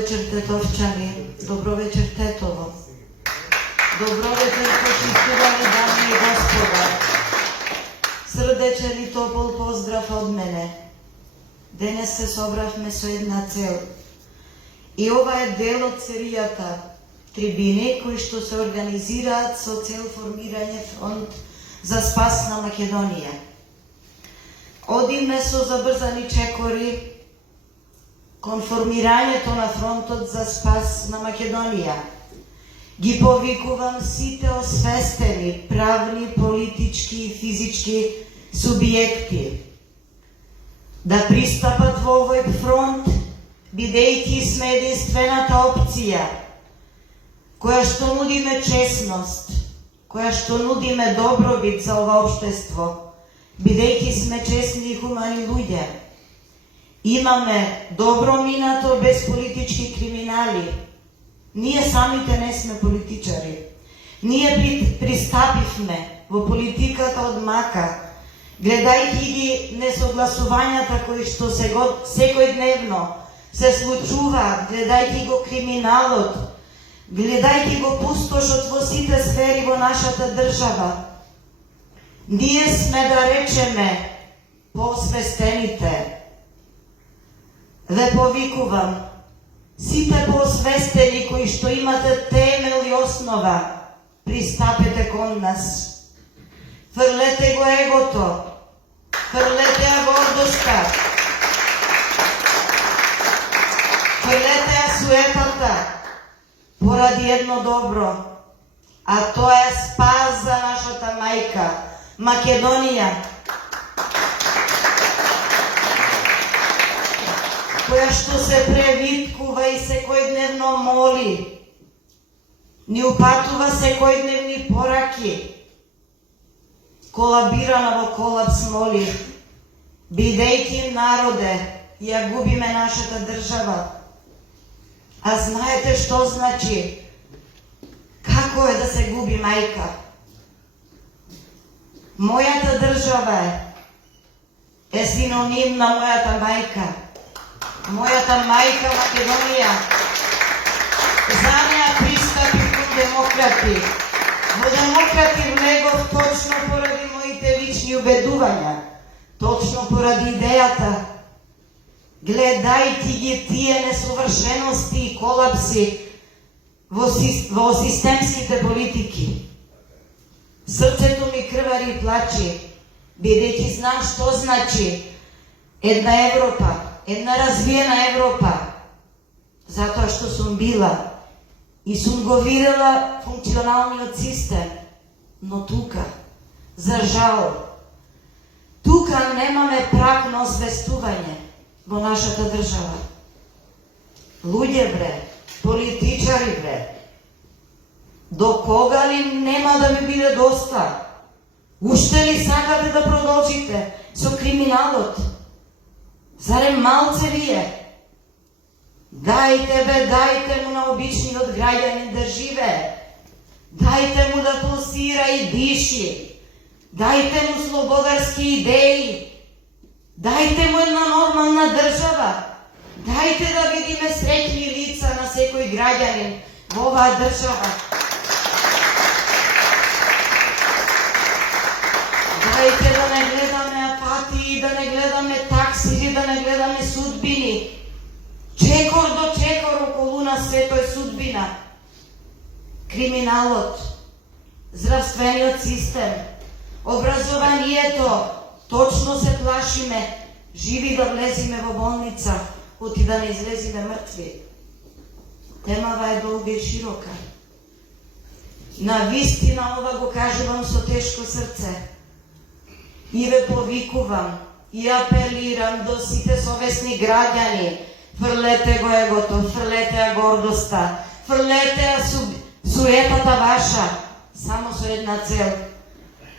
вечер, тетовчани. Добро вечер, тетово. Добро вечер, почитувани дами и господа. Срдечен и топол поздрав од мене. Денес се собравме со една цел. И ова е дел од серијата трибини кои што се организираат со цел формирање фронт за спас на Македонија. Одиме со забрзани чекори кон формирањето на фронтот за спас на Македонија. Ги повикувам сите освестени правни, политички и физички субјекти да пристапат во овој фронт, бидејќи сме единствената опција која што нудиме честност, која што нудиме добробит за ова општество, бидејќи сме честни и хумани луѓе. Имаме добро минато без политички криминали. Ние самите не сме политичари. Ние пристапивме во политиката од мака, гледајќи ги несогласувањата кои што секојдневно се случуваат, гледајќи го криминалот, гледајќи го пустошот во сите сфери во нашата држава. Ние сме, да речеме, посвестените. Ве повикувам, сите посвестени кои што имате темел и основа, пристапете кон нас. Фрлете го егото, фрлете ја гордоста, фрлете ја суетата, поради едно добро, а тоа е спас за нашата мајка, Македонија, која што се превиткува и секојдневно моли, ни упатува секојдневни пораки, колабирана во колапс моли, бидејќи народе ја губиме нашата држава. А знаете што значи? Како е да се губи мајка? Мојата држава е синоним на мојата мајка. Мојата мајка Македонија. За неа пристапив кон демократи. Во демократи влегов точно поради моите лични убедувања, точно поради идејата, гледајќи ги тие несовршености и колапси во системските политики. Срцето ми крвари и плачи, бидејќи знам што значи една Европа, една развиена Европа, затоа што сум била и сум го видела функционалниот систем, но тука, за жал, тука немаме прак на освестување во нашата држава. Луѓе бре, политичари бре, до кога ли нема да ми биде доста? Уште ли сакате да продолжите со криминалот? Зарем малце вие? Дајте му на обичниот граѓанин да живее. Дајте му да пулсира и диши. Дајте му слободарски идеи. Дајте му една нормална држава. Дајте да видиме среќни лица на секој граѓанин во оваа држава. Дајте да не гледаме апатии, да не гледаме таксири, да не гледаме судбини. Чекор до чекор околу нас сето е судбина. Криминалот, здравствениот систем, образованието, точно се плашиме, живи да влезиме во болница, оти да не излезиме мртви. Темава е долга и широка. Навистина ова го кажувам со тешко срце. И ве повикувам, и апелирам до сите совесни граѓани, фрлете го егото, фрлете ја гордоста, фрлете ја суетата ваша, само со една цел.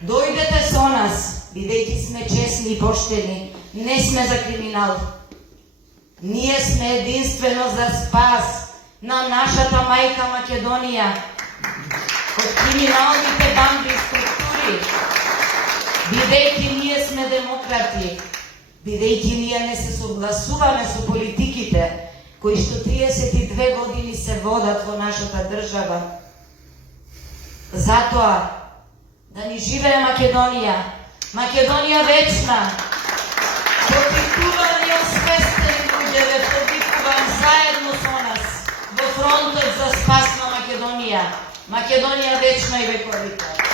Дојдете со нас, бидејќи сме честни и поштени, не сме за криминал. Ние сме единствено за спас на нашата мајка Македонија од криминалните банди и структури. Бидејќи ние сме демократи, бидејќи ние не се согласуваме со политиките кои што 32 години се водат во нашата држава. Затоа да ни живее Македонија, Македонија вечна. Повикувани освестени луѓе ве повикувам заедно со нас во фронтот за спас на Македонија. Македонија вечна и вековита.